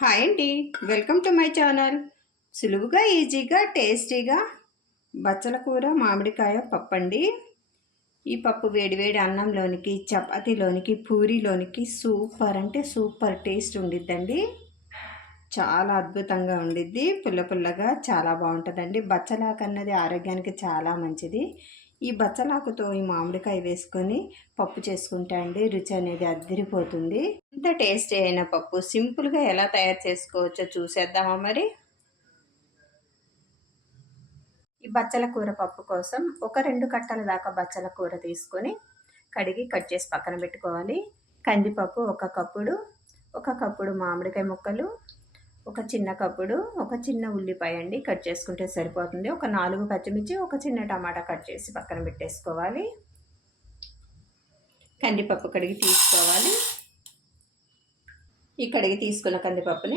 Hi అండి. Welcome to my channel. సులువుగా ఈజీగా టేస్టీగా బచ్చల కూర మామిడికాయ పప్పు అండి ఈ పప్పు వేడివేడి అన్నంలోనికి చపాతీలోనికి పూరీలోనికి సూపర్ అంటే సూపర్ టేస్ట్ ఉండిద్దండి. చాలా అద్భుతంగా ఉండిద్ది. పుల్ల పుల్లగా చాలా బాగుంటుందండి. బచ్చలాకన్నది ఆరోగ్యానికి చాలా మంచిది. ఈ బచ్చలాకుతో ఈ మామిడికాయ వేసుకొని పప్పు చేసుకుంటే అండి రుచి అనేది అద్దరిపోతుంది ఇంత టేస్టీ అయిన పప్పు? సింపుల్గా ఎలా తయారు చేసుకోవచ్చో చూసేద్దామా మరి? ఈ బచ్చల కూర పప్పు కోసం ఒక రెండు కట్టల దాకా బచ్చల కూర తీసుకొని కడిగి కట్ చేసి పక్కన పెట్టుకోవాలి. కందిపప్పు ఒక కప్పుడు ఒక కప్పుడు మామిడికాయ ముక్కలు ఒక చిన్న కప్పుడు ఒక చిన్న ఉల్లిపాయ అండి కట్ చేసుకుంటే సరిపోతుంది. ఒక నాలుగు పచ్చిమిర్చి ఒక చిన్న టమాటా కట్ చేసి పక్కన పెట్టేసుకోవాలి. కందిపప్పు కడిగి తీసుకోవాలి. ఈ కడిగి తీసుకున్న కందిపప్పుని